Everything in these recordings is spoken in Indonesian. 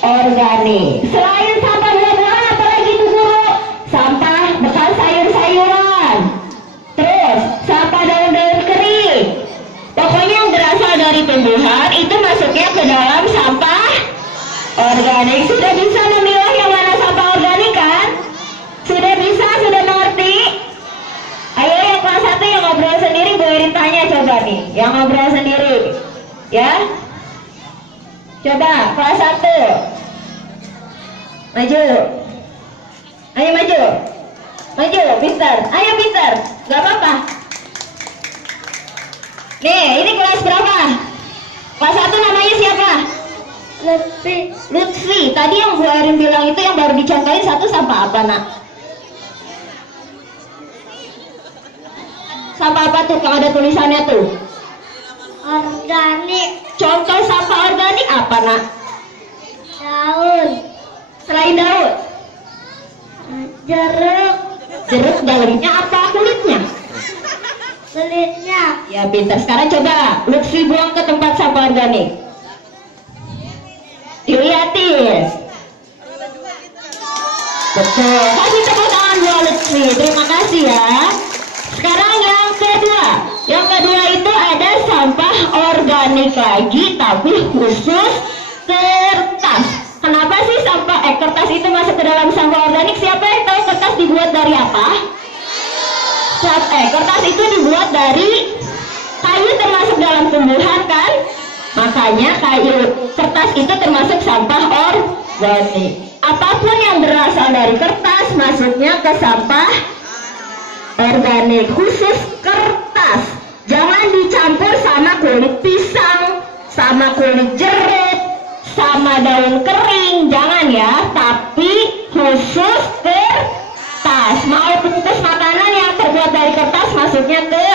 organik. Selain sampah buah-buahan, apalagi itu guru? Sampah bekas sayur-sayuran. Terus sampah daun-daun kering. Pokoknya yang berasal dari tumbuhan itu masuknya ke dalam sampah organik. Sudah bisa memilah yang mana sampah organik kan? Sudah bisa, sudah mengerti? Ayo yang kelas 1 yang ngobrol sendiri, Bu Erin tanya coba nih, yang ngobrol sendiri, ya. Coba kelas 1, maju, ayo maju, maju, Peter, ayo Peter, gak apa-apa. Nih, ini kelas berapa? Kelas 1 namanya siapa? Lutfi. Lutfi. Tadi yang Bu Erin bilang itu yang baru dicontohin satu sampah apa nak? Sampah apa tuh kalau ada tulisannya tuh? Organik. Contoh sampah organik apa nak? Daun. Selain daun? Jeruk. Jeruk dalamnya apa kulitnya? Kulitnya. Ya pintar. Sekarang coba Lutfi buang ke tempat sampah organik. Dilihatin. Betul. Kasih tepuk tangan buat Lutfi. Terima kasih ya. Sekarang yang kedua. Yang kedua itu ada sampah organik lagi, tapi khusus kertas. Kenapa sih sampah kertas itu masuk ke dalam sampah organik? Siapa yang tahu kertas dibuat dari apa? Kertas itu dibuat dari kayu, termasuk dalam tumbuhan kan? Makanya kertas itu termasuk sampah organik. Apapun yang berasal dari kertas masuknya ke sampah organik. Khusus kertas, jangan dicampur sama kulit pisang, sama kulit jeruk, sama daun kering, jangan ya. Tapi khusus kertas. Mau bungkus makanan yang terbuat dari kertas masuknya ke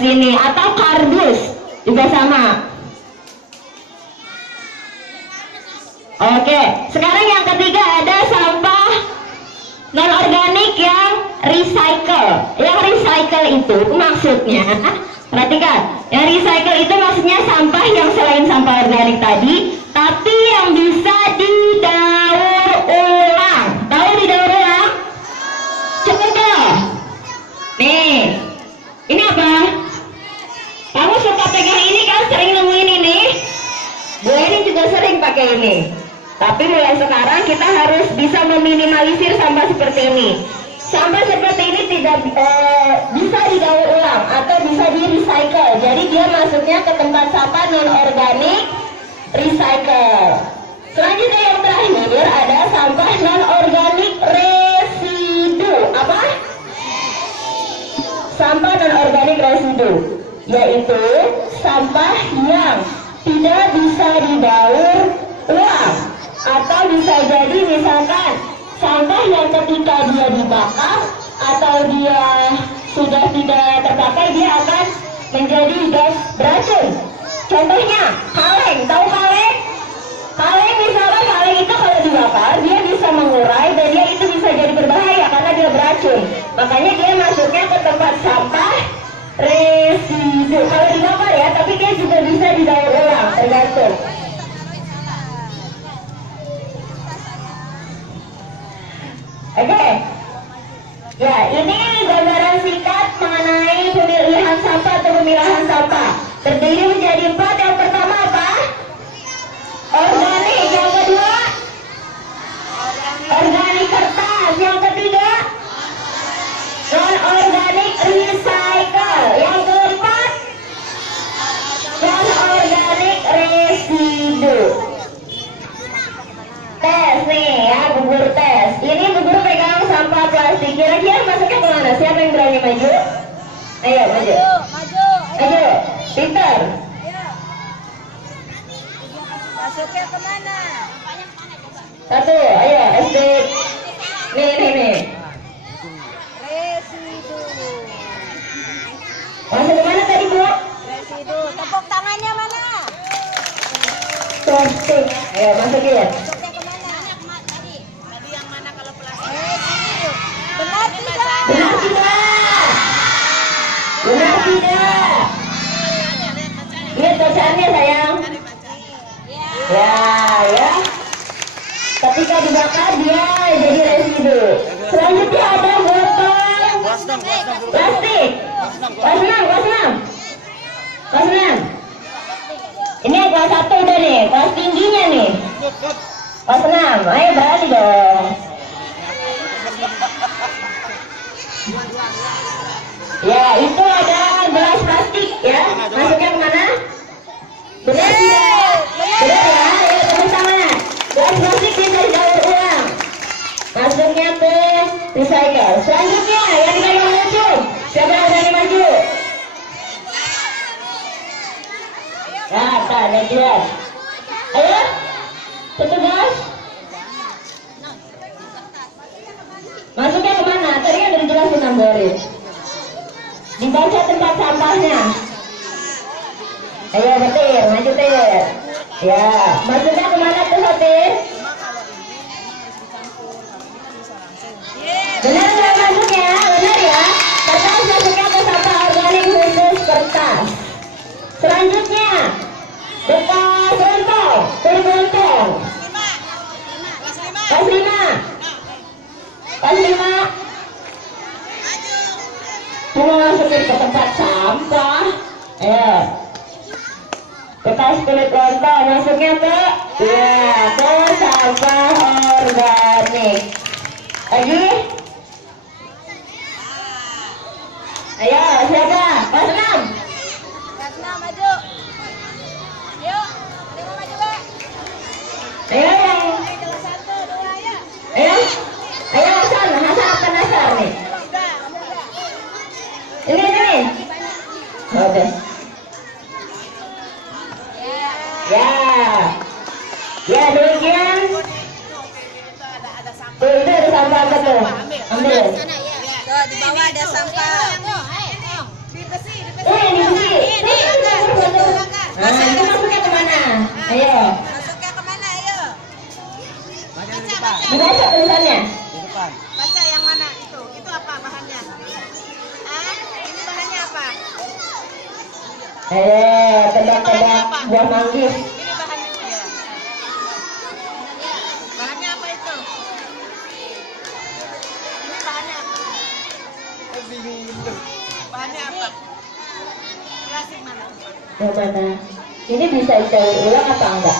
sini, atau kardus juga sama. Oke, sekarang yang ketiga ada sampah non organik yang recycle. Yang recycle itu maksudnya, perhatikan, yang recycle itu maksudnya sampah yang selain sampah organik tadi, tapi yang bisa didaur ulang. Tahu didaur ulang? Cepet dong. Nih, ini apa? Kamu suka pegang ini kan, sering nemuin ini. Bu ini juga sering pakai ini. Tapi mulai sekarang kita harus bisa meminimalisir sampah seperti ini. Sampah seperti ini tidak bisa didaur ulang atau bisa di recycle. Jadi dia masuknya ke tempat sampah non organik recycle. Selanjutnya yang terakhir ada sampah non organik residu. Apa? Sampah non organik residu, yaitu sampah yang tidak bisa didaur ulang. Atau bisa jadi misalkan sampah yang ketika dia dibakar atau dia sudah tidak terpakai, dia akan menjadi gas beracun. Contohnya kaleng, tahu kaleng? Kaleng misalkan kaleng itu kalau dibakar dia bisa mengurai dan dia itu bisa jadi berbahaya karena dia beracun. Makanya dia masuknya ke tempat sampah residu. Kalau dibakar ya, tapi dia juga bisa didaur ulang, tergantung. Oke, ya ini gambaran singkat mengenai pemilihan sampah atau pemilahan sampah. Terdiri menjadi 4. Yang pertama apa? Organik. Yang kedua? Organik kertas. Yang ketiga? Non-organik recycle. Yang keempat? Non-organik residu. Tes nih ya, bubur tes. Ini bubur pegang sampah plastik. Kira-kira masuknya kemana? Siapa yang berani maju? Ayo maju. Maju. Pintar. Masuknya kemana? Satu. Ayo SD. Nih. Residu. Masuk kemana tadi Bu? Residu. Tepuk tangannya mana? Plastik. Ayo masukin. Benar tidak? Benar tidak? Benar tidak? Lihat bacaannya sayang. Ya. tidak dibakar dia jadi residu. Selanjutnya ada botol plastik. Kelas 6. Ini kelas 1 udah nih, kelas tingginya nih. Kelas 6, ayo berani dong. Ya, itu ada gelas plastik ya. Masuknya kemana? Benar tidak? Benar ya, ayo tepuk tangan. Gelas plastik bisa didaur ulang. Masuknya ke recycle. Selanjutnya yang dipegang maju. Siapa yang berani maju? Ya, ada jelas. Ayo, petugas. Masuknya kemana? Tadi kan udah dijelasin Boris. Dibaca tempat sampahnya. Ayo Petir, maju Petir. Ya, masuknya kemana tuh Petir? Benar nggak masuknya? Benar ya. Kertas masuknya ke sampah organik khusus kertas. Selanjutnya bekas rentong, berbontong. Kelas 5. Cuma masukin ke tempat sampah. Ayo. Bekas kulit lontong masuknya ke sampah organik. Lagi. Ayo, siapa? Kelas 6. Maju. Yuk, ada yang mau maju gak? Ayo yang. Kelas 1, 2 ya. Ayo Hasan apa dasar nih? Ini. Oke. Ya demikian. Tuh itu ada sampah apa tuh? Ambil. Tuh, di bawah ada sampah. Ini nah, itu masuknya kemana? Ayo. Masuknya kemana, ayo? Dibaca tulisannya. Baca yang mana itu? Itu apa bahannya? Ini bahannya apa? Tebak-tebak buah manggis. Ini bahannya. Iya. Bahannya apa itu? Ini bahannya apa? Bahannya apa? Plastik mana? Yang mana? Ini bisa didaur ulang apa enggak?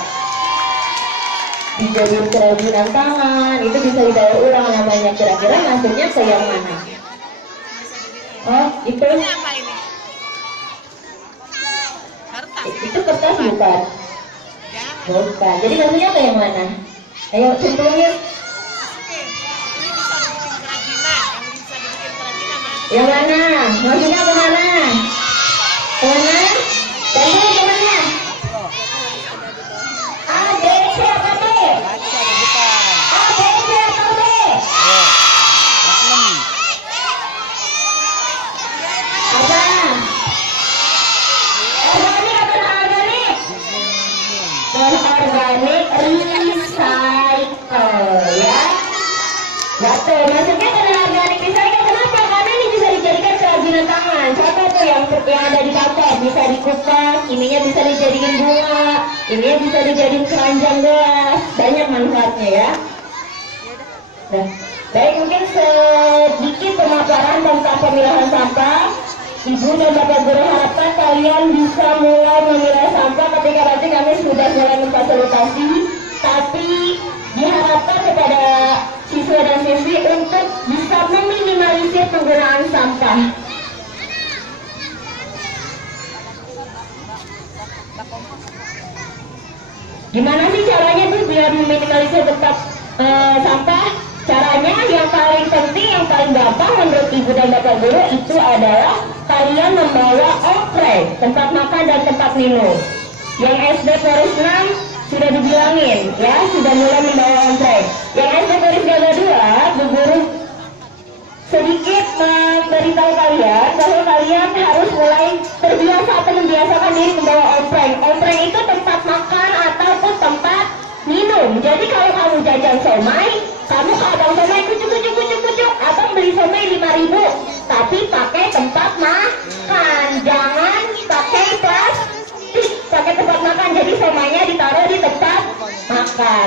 Dijadiin kerajinan tangan, itu bisa didaur ulang namanya. Kira-kira masuknya ke yang mana? Oh, itu? Ini apa ini? Kertas. Itu kertas bukan? Jangan. Bukan. Jadi masuknya ke yang mana? Ayo cemplungin. Masukin. Ini bisa dibikin kerajinan. Yang bisa dibikin kerajinan mana? Yang mana? Masuknya ke mana? Ke mana? Bantuin temannya. A, B, C, apa B? A, B, C, atau B? Apa? Organik atau non-organik? Non-organik recycle ya. Betul, masuknya ke non-organic recycle. Kenapa? Karena ini bisa dijadikan kerajinan tangan. Siapa tuh yang ada di paket? Bisa dikupas, ininya bisa dijadikan bunga, ininya bisa dijadikan keranjang gelas. Banyak manfaatnya ya. Nah, baik, mungkin sedikit pemaparan tentang pemilahan sampah. Ibu dan Bapak Guru harapkan kalian bisa mulai memilah sampah ketika nanti kami sudah mulai memfasilitasi. Tapi diharapkan kepada siswa dan siswi untuk bisa meminimalisir penggunaan sampah. Gimana sih caranya tuh biar meminimalisir tempat sampah? Caranya yang paling penting, yang paling gampang menurut Ibu dan Bapak Guru itu adalah kalian membawa oprek, tempat makan dan tempat minum. Yang SD Poris 6 sudah dibilangin ya, sudah mulai membawa oprek. Yang SD Poris Gaga 2, Bu Guru sedikit memberitahu kalian bahwa kalian harus mulai terbiasa atau membiasakan diri membawa oprek. Oprek itu tempat makan ataupun tempat minum. Jadi kalau kamu jajan somai, kamu ke abang somai kucuk, abang beli somai 5.000, tapi pakai tempat makan, jangan pakai plastik, pakai tempat makan. Jadi somainya ditaruh di tempat makan.